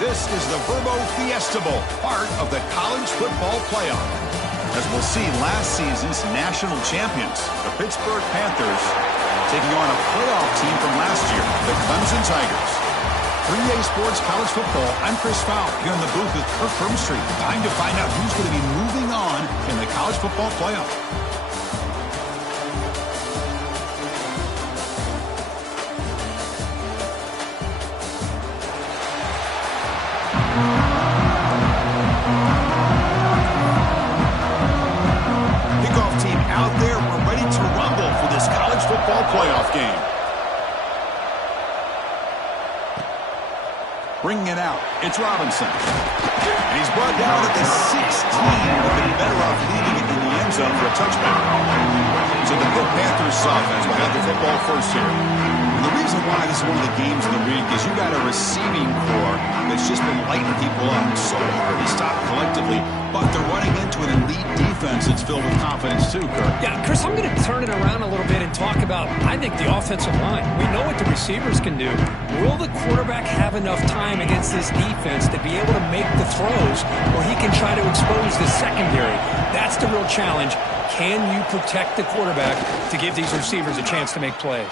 This is the Verbo Fiesta Bowl, part of the college football playoff. As we'll see, last season's national champions, the Pittsburgh Panthers, taking on a playoff team from last year, the Clemson Tigers. 3A Sports College Football, I'm Chris Fowle, here in the booth with Kirk Hermstreet. Time to find out who's going to be moving on in the college football playoff. Playoff game. Bringing it out, it's Robinson. And he's brought down at the 16. Would have been better off leaving it in the end zone for a touchback. So the Pitt Panthers offense will have the football first here. And the reason why this is one of the games in the league is you got a receiving corps that's just been lighting people up. It's so hard to stop collectively, but they're running into an elite defense that's filled with confidence too, Kirk. Yeah, Chris, I'm going to turn it around a little bit and talk about, I think, the offensive line. We know what the receivers can do. Will the quarterback have enough time against this defense to be able to make the throws where he can try to expose the secondary? That's the real challenge. Can you protect the quarterback to give these receivers a chance to make plays?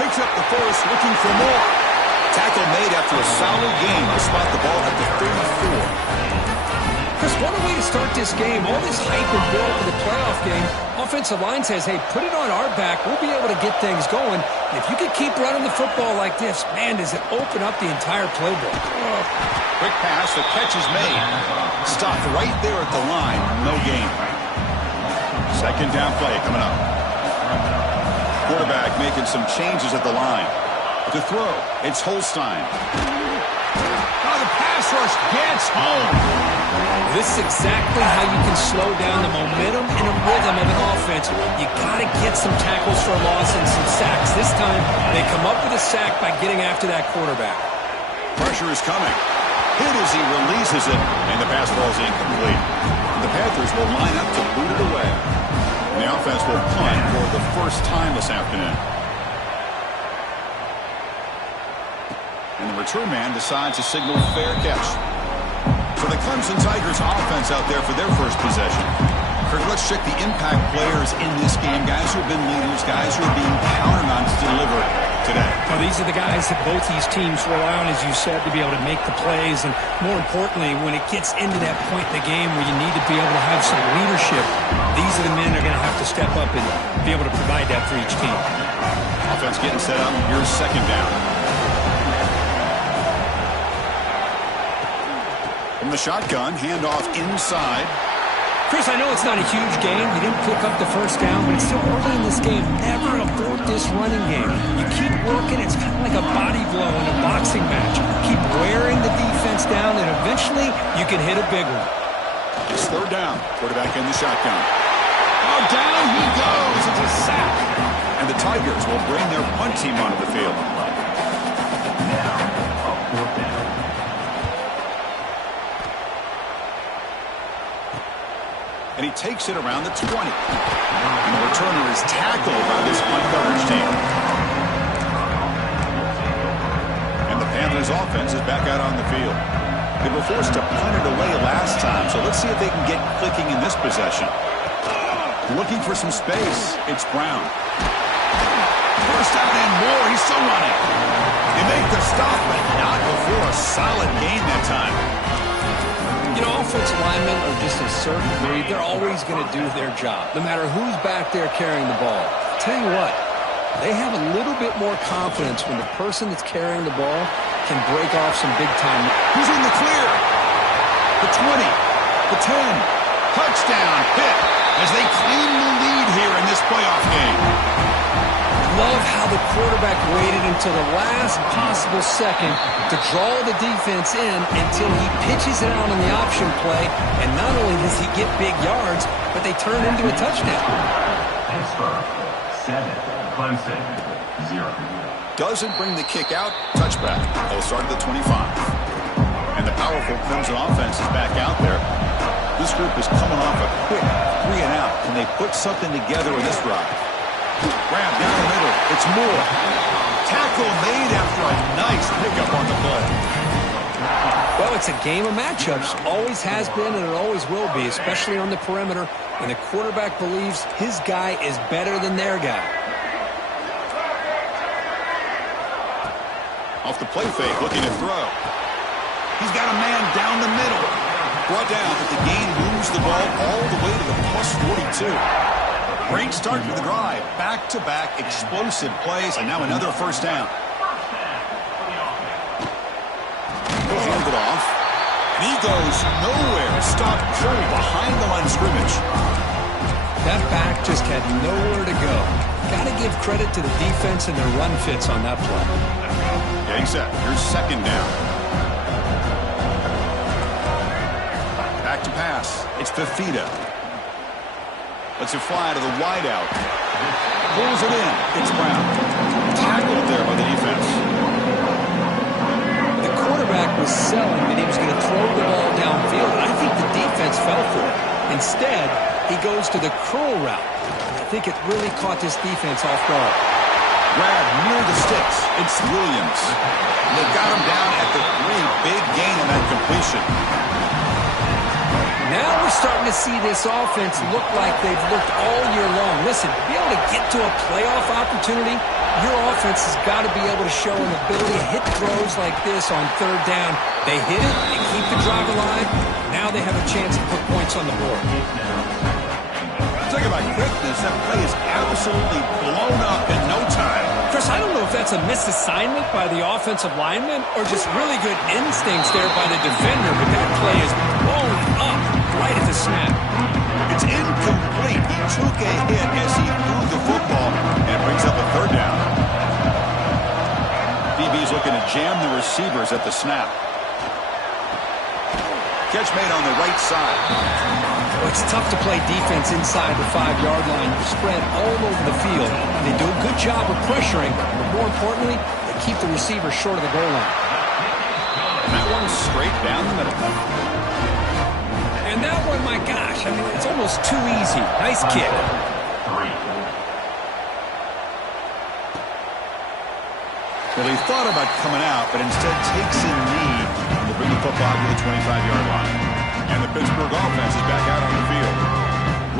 Picks up the first, looking for more. Tackle made after a solid game to spot the ball at the 34. Chris, what a way to start this game. All this hype and build for the playoff game. Offensive line says, hey, put it on our back. We'll be able to get things going. And if you can keep running the football like this, man, does it open up the entire playbook. Quick pass, the catch is made. Stopped right there at the line. No gain. Second down play coming up. Quarterback making some changes at the line. To throw, it's Holstein. Oh, the pass rush gets home. This is exactly how you can slow down the momentum and a rhythm of an offense. You got to get some tackles for a loss and some sacks. This time, they come up with a sack by getting after that quarterback. Pressure is coming. Hit as he releases it, and the pass ball is incomplete. The Panthers will line up to boot it away. And the offense will punt for the first time this afternoon. And the return man decides to signal fair catch. So the Clemson Tigers offense out there for their first possession. Kirk, let's check the impact players in this game. Guys who have been leaders, guys who are being counted on to deliver today. Well, these are the guys that both these teams rely on, as you said, to be able to make the plays. And more importantly, when it gets into that point in the game where you need to be able to have some leadership, these are the men that are going to have to step up and be able to provide that for each team. Offense getting set up. Here's second down. From the shotgun, handoff inside. Chris, I know it's not a huge game. You didn't pick up the first down, but it's still early in this game. Never abort this running game. You keep working. It's kind of like a body blow in a boxing match. Keep wearing the defense down, and eventually you can hit a big one. It's third down. Quarterback in the shotgun. Oh, down he goes. It's a sack. And the Tigers will bring their punt team onto the field. And he takes it around the 20. And the returner is tackled by this punt coverage team. And the Panthers offense is back out on the field. They were forced to punt it away last time, so let's see if they can get clicking in this possession. Looking for some space. It's Brown. First down and more. He's still running. They make the stop, but not before a solid gain that time. You know, offensive linemen are just a certain breed. They're always going to do their job, no matter who's back there carrying the ball. I'll tell you what, they have a little bit more confidence when the person that's carrying the ball can break off some big time. Who's in the clear? The 20, the 10, touchdown, Pitt, as they claim the lead here in this playoff game. Love how the quarterback waited until the last possible second to draw the defense in until he pitches it out on the option play. And not only does he get big yards, but they turn into a touchdown. Pittsburgh, 7, Clemson, 0. Doesn't bring the kick out. Touchback. They'll start at the 25. And the powerful Clemson offense is back out there. This group is coming off a quick 3 and out. Can they put something together in this drive? Grab down the middle. It's Moore. Tackle made after a nice pickup on the play. It's a game of matchups. Always has been and it always will be, especially on the perimeter. And the quarterback believes his guy is better than their guy. Off the play fake, looking to throw. He's got a man down the middle. Brought down, but the gain moves the ball all the way to the +42. Great start to the drive. Back-to-back explosive plays, and now another first down. He'll hand it off. And he goes nowhere. Stopped cold behind the line of scrimmage. That back just had nowhere to go. Got to give credit to the defense and their run fits on that play. Getting set. Here's second down. Back to pass. It's Fafita. Lets it fly to the wideout. Pulls it in. It's Brown. Tackled there by the defense. The quarterback was selling that he was going to throw the ball downfield, and I think the defense fell for it. Instead, he goes to the curl route. I think it really caught this defense off guard. Grab near the sticks. It's Williams. They got him down at the 3. Big gain on that completion. Now we're starting to see this offense look like they've looked all year long. Listen, to be able to get to a playoff opportunity, your offense has got to be able to show an ability to hit throws like this on third down. They hit it, they keep the drive alive. Now they have a chance to put points on the board. Talk about quickness. That play is absolutely blown up in no time. Chris, I don't know if that's a misassignment by the offensive lineman or just really good instincts there by the defender, but that play is blown up right at the snap. It's incomplete. He took a hit as he threw the football and brings up a third down. DB's looking to jam the receivers at the snap. Catch made on the right side. Well, it's tough to play defense inside the 5-yard line. You're spread all over the field. They do a good job of pressuring, but more importantly, they keep the receiver short of the goal line. And that one's straight down the middle. And that one, my gosh, I mean, it's almost too easy. Nice kick. Well, he thought about coming out, but instead takes a knee to bring the football to the 25-yard line. And the Pittsburgh offense is back out on the field.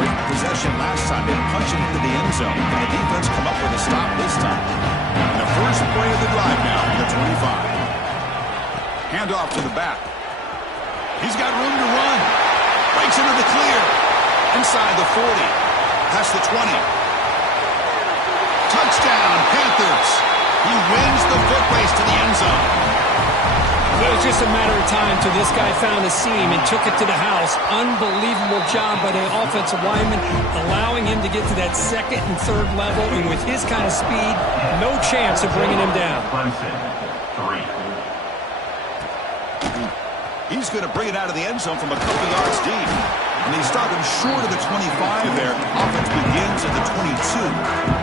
Great possession last time. They punched it into the end zone. And the defense come up with a stop this time. And the first play of the drive now at the 25. Hand off to the back. He's got room to run. Breaks into the clear. Inside the 40. Past the 20. Touchdown, Panthers. He wins the foot race to the end zone. It was just a matter of time till this guy found a seam and took it to the house. Unbelievable job by the offensive lineman, allowing him to get to that second and third level. And with his kind of speed, no chance of bringing him down. He's going to bring it out of the end zone from a couple yards deep. And they stop him short of the 25 there. Offense begins at the 22.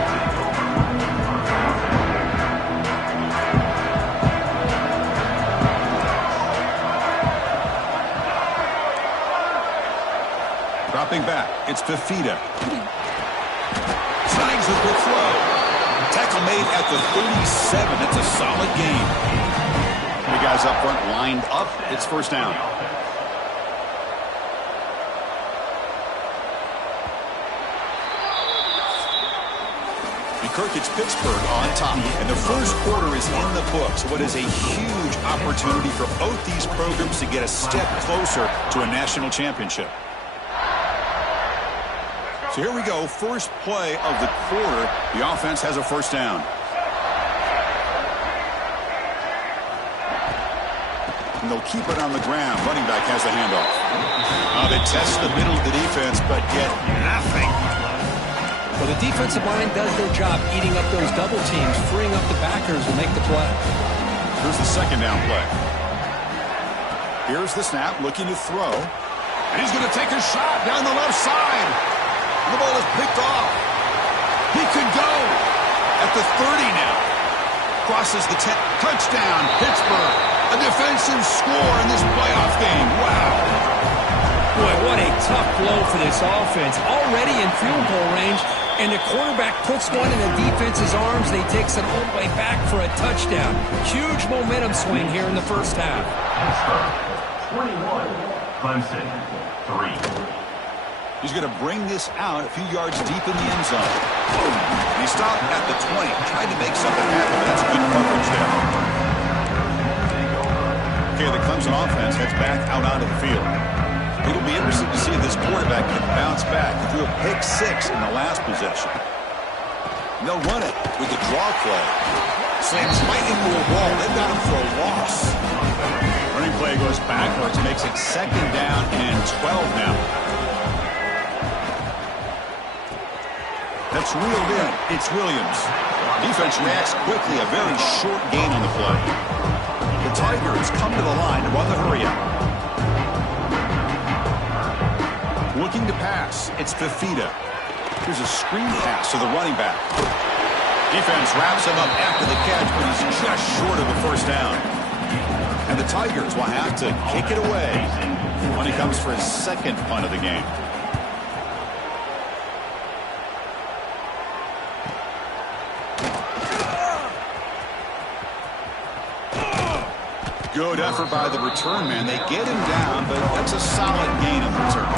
Dropping back, it's Fafita. Snags the good throw. Tackle made at the 37. That's a solid game. The guys up front lined up. It's first down. Kirk, it's Pittsburgh on top. And the first quarter is in the books. What is a huge opportunity for both these programs to get a step closer to a national championship. So here we go. First play of the quarter. The offense has a first down. And they'll keep it on the ground. Running back has the handoff. They test the middle of the defense, but get nothing. Well, the defensive line does their job eating up those double teams, freeing up the backers to make the play. Here's the second down play. Here's the snap, looking to throw. And he's going to take a shot down the left side. The ball is picked off. He could go at the 30 now. Crosses the 10. Touchdown, Pittsburgh. A defensive score in this playoff game. Wow. Boy, what a tough blow for this offense. Already in field goal range, and the quarterback puts one in the defense's arms, and he takes it all the way back for a touchdown. Huge momentum swing here in the first half. 21, Clemson, 3. He's going to bring this out a few yards deep in the end zone. And he stopped at the 20, tried to make something happen, but that's good coverage there. Okay, the Clemson offense heads back out onto the field. It'll be interesting to see if this quarterback can bounce back. He threw a pick 6 in the last possession. And they'll run it with the draw play. Slams right into a wall. They've got him for a loss. Running play goes backwards, makes it 2nd down and 12 now. That's reeled in. It's Williams. Defense reacts quickly. A very short gain on the play. The Tigers come to the line to run the hurry-up. Looking to pass. It's Fafita. Here's a screen pass to the running back. Defense wraps him up after the catch, but he's just short of the first down. And the Tigers will have to kick it away when he comes for his 2nd punt of the game. Good effort by the return man. They get him down, but that's a solid gain on the return.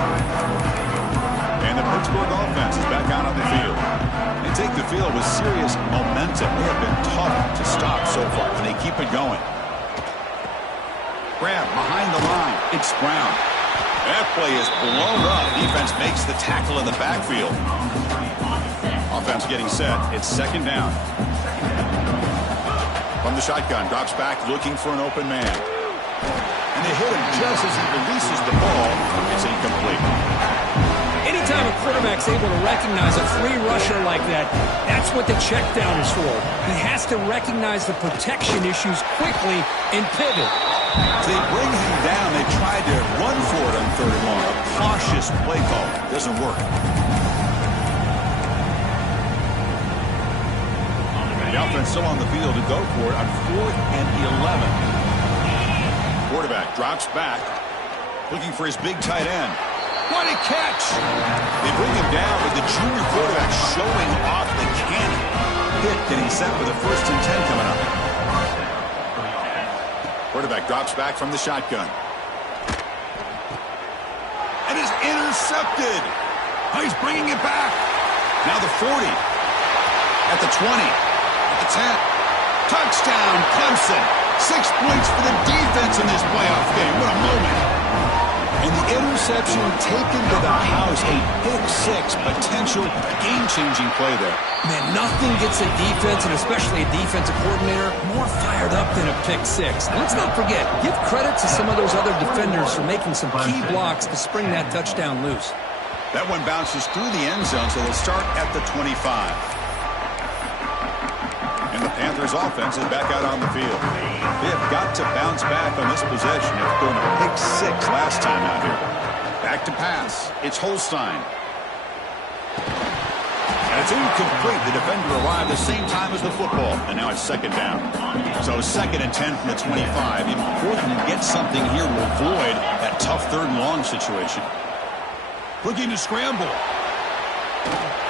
And the Pittsburgh offense is back out on the field. They take the field with serious momentum. They have been tough to stop so far, and they keep it going. Grab behind the line. It's Brown. That play is blown up. Defense makes the tackle in the backfield. Offense getting set. It's 2nd down. From the shotgun, drops back looking for an open man. And they hit him just as he releases the ball. It's incomplete. Anytime a quarterback's able to recognize a free rusher like that, that's what the check down is for. He has to recognize the protection issues quickly and pivot. They bring him down. They tried to run for it on 3rd and long. A cautious play call. Doesn't work. The offense still on the field to go for it on 4th and 11. Quarterback drops back, looking for his big tight end. What a catch! They bring him down with the junior quarterback showing off the cannon. Hit getting set for the 1st and 10 coming up. Quarterback drops back from the shotgun. And is intercepted. Oh, he's bringing it back. Now the 40. At the 20. At the 10. Touchdown, Clemson. 6 points for the defense in this playoff game. What a moment. And the interception taken to the house. A pick 6 potential game-changing play there. Man, nothing gets a defense, and especially a defensive coordinator, more fired up than a pick 6. Let's not forget, give credit to some of those other defenders for making some key blocks to spring that touchdown loose. That one bounces through the end zone, so they'll start at the 25. And the Panthers offense is back out on the field. They have got to bounce back on this possession after throwing a pick 6 last time out here. Back to pass. It's Holstein. And it's incomplete. The defender arrived the same time as the football. And now it's 2nd down. So 2nd and 10 from the 25. Important to get something here to avoid that tough 3rd and long situation. Looking to scramble.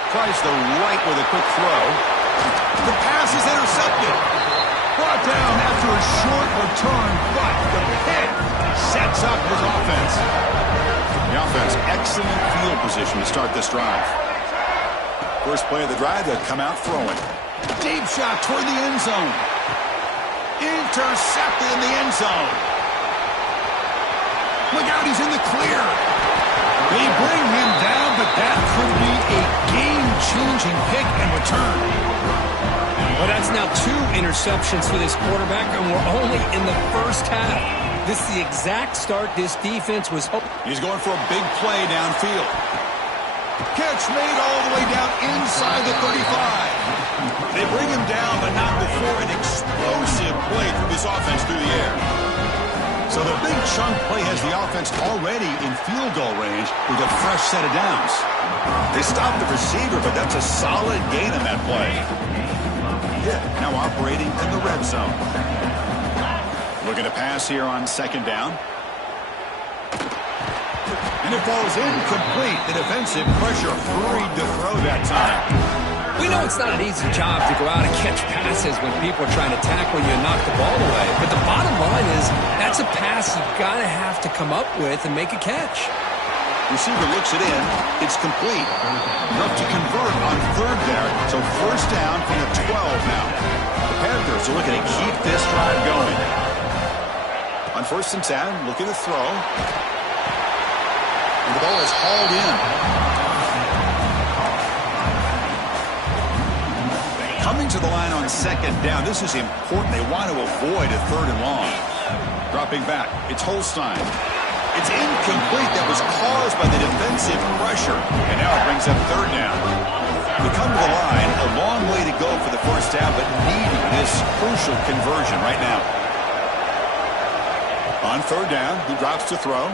Tries the right with a quick throw. The pass is intercepted. Brought down after a short return, but the pick sets up his offense. The offense, excellent field position to start this drive. First play of the drive, they'll come out throwing. Deep shot toward the end zone. Intercepted in the end zone. Look out, he's in the clear. They bring him down, but that could be a game-changing pick and return. Well, that's now 2 interceptions for this quarterback, and we're only in the first half. This is the exact start this defense was hoping. He's going for a big play downfield. Catch made all the way down inside the 35. They bring him down, but not before an explosive play through this offense through the air. So the big chunk play has the offense already in field goal range with a fresh set of downs. They stopped the receiver, but that's a solid gain in that play. Now operating in the red zone. Looking to pass here on 2nd down. And it falls incomplete. The defensive pressure hurried to throw that time. We know it's not an easy job to go out and catch passes when people are trying to tackle you and knock the ball away. But the bottom line is that's a pass you've got to have to come up with and make a catch. Receiver looks it in. It's complete. Enough to convert on third there. So first down from the 12 now. The Panthers are looking to keep this drive going. On first and 10, looking to throw. And the ball is hauled in. Coming to the line on second down. This is important. They want to avoid a third and long. Dropping back. It's Holstein. It's incomplete. That was caused by the defensive pressure. And now it brings up third down. They come to the line. A long way to go for the first down, but needing this crucial conversion right now. On third down, he drops to throw.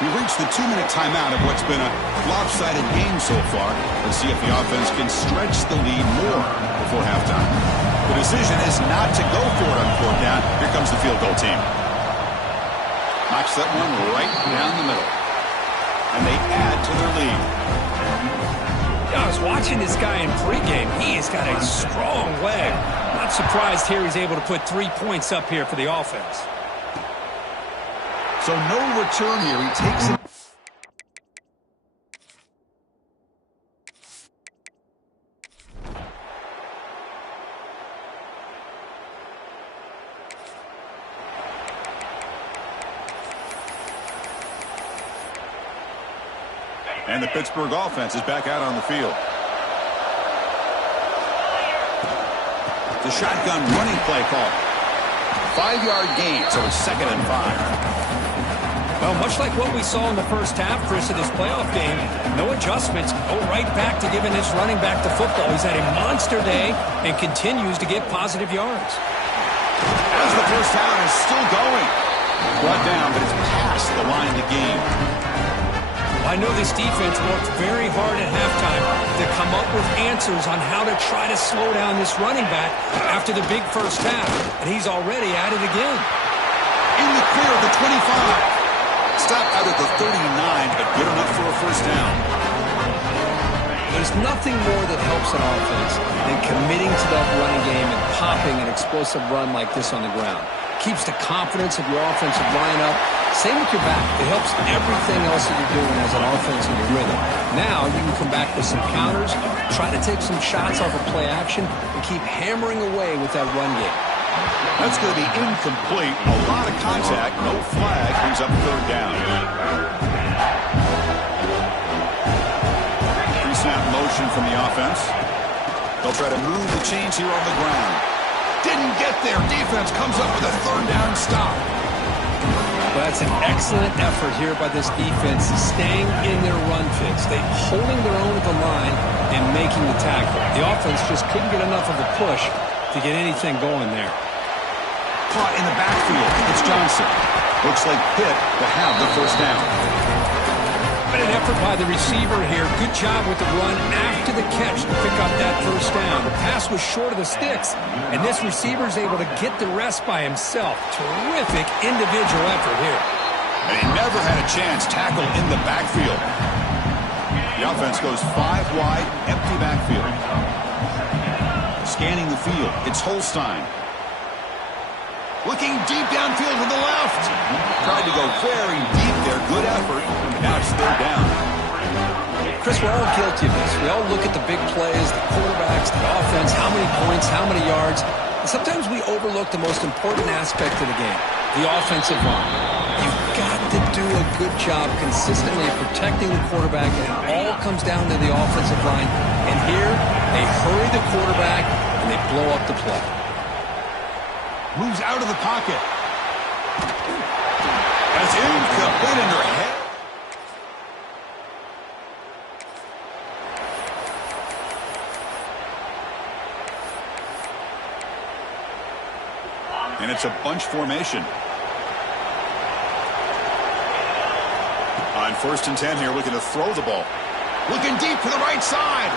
We reached the 2-minute timeout of what's been a lopsided game so far. Let's see if the offense can stretch the lead more before halftime. The decision is not to go for it on fourth down. Here comes the field goal team. Knocks that one right down the middle. And they add to their lead. I was watching this guy in pregame. He has got a strong leg. Not surprised here he's able to put 3 points up here for the offense. So no return here. He takes it. And the Pittsburgh offense is back out on the field. The shotgun running play call. 5-yard gain, so it's 2nd and 5. Well, much like what we saw in the first half, Chris, of this playoff game, no adjustments. Go right back to giving this running back the football. He's had a monster day and continues to get positive yards. As the first down is still going. Brought down, but it's past the line to gain. I know this defense worked very hard at halftime to come up with answers on how to try to slow down this running back after the big first half, and he's already at it again. In the clear of the 25. Stop out at the 39, but good enough for a first down. There's nothing more that helps an offense than committing to that running game and popping an explosive run like this on the ground. Keeps the confidence of your offensive lineup. Same with your back. It helps everything else that you're doing as an offense in your rhythm. Now you can come back with some counters, try to take some shots off of play action, and keep hammering away with that run game. That's going to be incomplete. A lot of contact. No flag. Brings up third down. Pre-snap motion from the offense. They'll try to move the chains here on the ground. Didn't get there. Defense comes up with a third down stop. Well, that's an excellent effort here by this defense, staying in their run fix. They holding their own at the line and making the tackle. The offense just couldn't get enough of a push to get anything going there. Caught in the backfield. It's Johnson. Looks like Pitt will have the first down. But an effort by the receiver here. Good job with the run after the catch to pick up that first down. The pass was short of the sticks, and this receiver is able to get the rest by himself. Terrific individual effort here. And he never had a chance tackle in the backfield. The offense goes 5 wide, empty backfield. Scanning the field, it's Holstein. Looking deep downfield to the left. Tried to go very deep there. Good effort. Now it's third down. Chris, we're all guilty of this. We all look at the big plays, the quarterbacks, the offense, how many points, how many yards. And sometimes we overlook the most important aspect of the game, the offensive line. You've got to do a good job consistently protecting the quarterback, and it all comes down to the offensive line. And here, they hurry the quarterback, and they blow up the play. Moves out of the pocket. That's incomplete in her head. And it's a bunch formation. On first and 10 here, looking to throw the ball. Looking deep to the right side.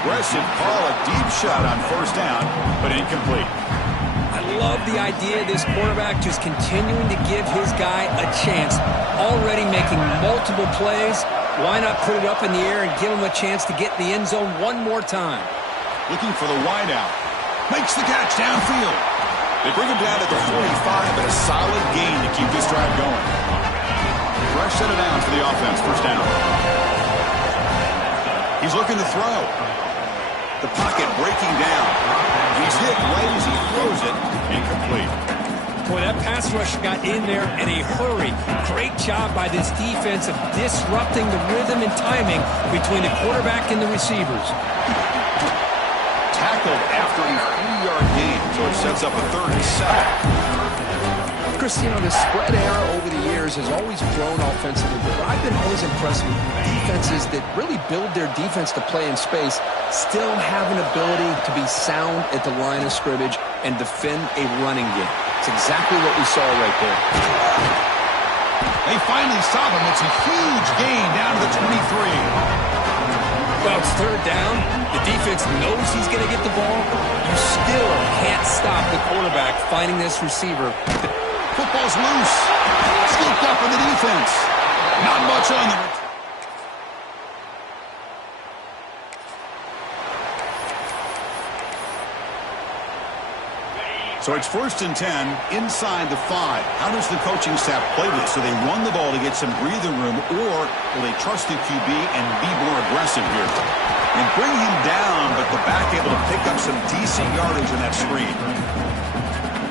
Aggressive call, a deep shot on first down, but incomplete. I love the idea of this quarterback just continuing to give his guy a chance. Already making multiple plays. Why not put it up in the air and give him a chance to get in the end zone one more time? Looking for the wideout. Makes the catch downfield. They bring him down to the 45, but a solid gain to keep this drive going. Fresh set it down for the offense. First down. He's looking to throw. The pocket breaking down. He's hit right as he throws it. Incomplete. Boy, that pass rush got in there in a hurry. Great job by this defense of disrupting the rhythm and timing between the quarterback and the receivers. Tackled after a 3-yard gain, so it sets up a 3rd and 7. Chris, you know, the spread era over the years has always grown offensively, but I've been always impressed with defenses that really build their defense to play in space, still have an ability to be sound at the line of scrimmage and defend a running game. It's exactly what we saw right there. They finally stop him. It's a huge gain down to the 23. Well, it's 3rd down. The defense knows he's going to get the ball. You still can't stop the quarterback finding this receiver. Football's loose. Scooped up in the defense. Not much on the return. So it's 1st and 10 inside the 5. How does the coaching staff play this? Do they run the ball to get some breathing room, or will they trust the QB and be more aggressive here? And bring him down, but the back able to pick up some decent yardage in that screen.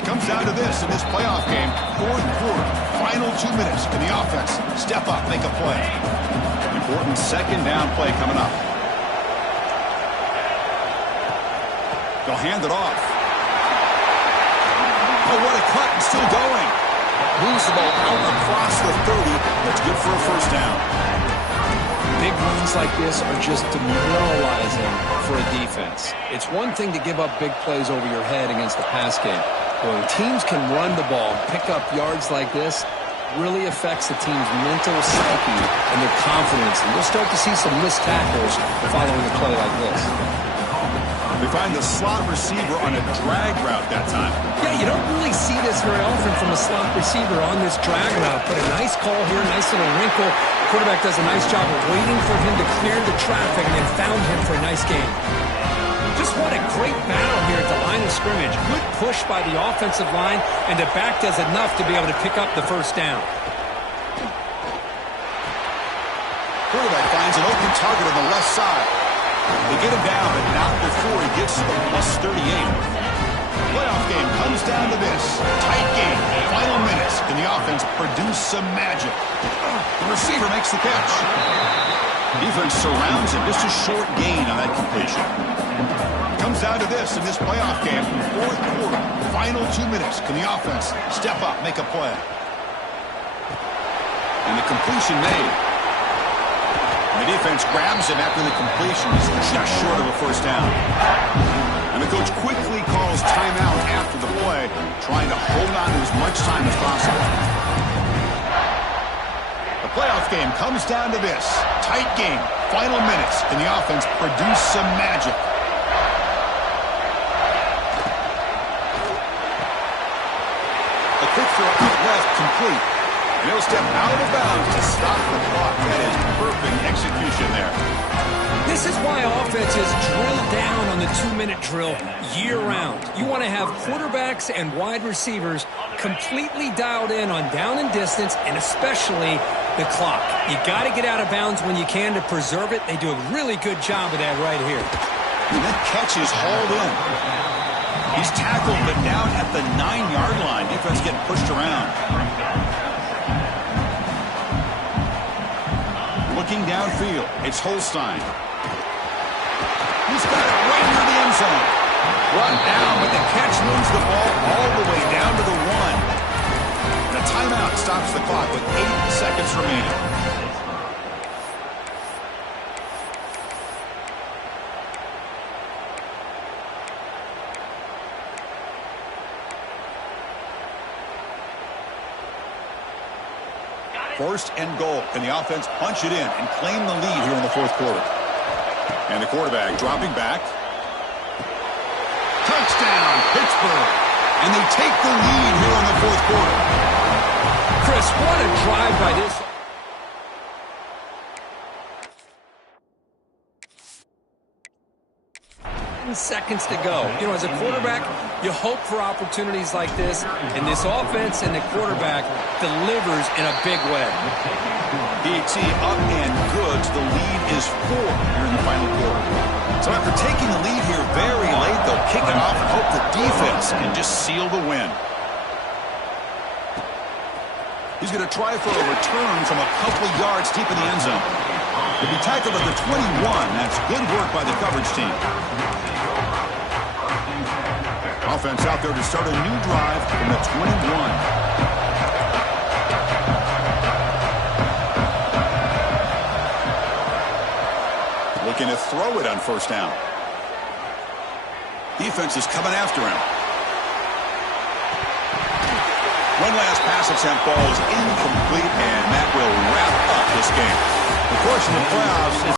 Comes down to this in this playoff game. 4th quarter, final 2 minutes. Can the offense step up, make a play? Important 2nd down play coming up. They'll hand it off. Oh, what a cut, and still going. Moves the ball out across the 30. That's good for a 1st down. Big runs like this are just demoralizing for a defense. It's one thing to give up big plays over your head against the pass game. But when teams can run the ball and pick up yards like this, really affects the team's mental psyche and their confidence. And you'll start to see some missed tackles following a play like this. They find the slot receiver on a drag route that time. Yeah, you don't really see this very often from a slot receiver on this drag route, but a nice call here, nice little wrinkle. Quarterback does a nice job of waiting for him to clear the traffic and then found him for a nice gain. Just what a great battle here at the line of scrimmage. Good push by the offensive line, and the back does enough to be able to pick up the 1st down. Quarterback finds an open target on the left side. They get him down, but not before he gets to the +38. Playoff game comes down to this. Tight game, final minutes. Can the offense produce some magic? The receiver makes the catch. Defense surrounds him. Just a short gain on that completion. Comes down to this in this playoff game. 4th quarter, final 2 minutes. Can the offense step up, make a play? And the completion made. The defense grabs him after the completion. He's just short of a 1st down. And the coach quickly calls timeout after the play, trying to hold on to as much time as possible. The playoff game comes down to this. Tight game, final minutes. Can the offense produce some magic? A quick throw out left, complete. And he'll step out of bounds to stop the clock. That is perfect execution there. This is why offenses drill down on the 2-minute drill year-round. You want to have quarterbacks and wide receivers completely dialed in on down and distance, and especially the clock. You got to get out of bounds when you can to preserve it. They do a really good job of that right here. And that catch is hauled in. He's tackled, but down at the 9-yard line. Defense getting pushed around. Looking downfield, it's Holstein. He's got it right near the end zone. Brought down, but the catch moves the ball all the way down to the 1. And a timeout stops the clock with 8 seconds remaining. First and goal. Can the offense punch it in and claim the lead here in the 4th quarter? And the quarterback dropping back. Touchdown, Pittsburgh. And they take the lead here in the fourth quarter. Chris, what a drive by this. Seconds to go. You know, as a quarterback, you hope for opportunities like this, and this offense and the quarterback delivers in a big way. DT up and good. The lead is 4 here in the final quarter. So after taking the lead here very late, they'll kick it off and hope the defense can just seal the win. He's going to try for a return from a couple yards deep in the end zone. He'll be tackled at the 21. That's good work by the coverage team. Offense out there to start a new drive from the 21. Looking to throw it on first down. Defense is coming after him. One last pass attempt, ball is incomplete, and that will wrap up this game. Of course, in the playoffs,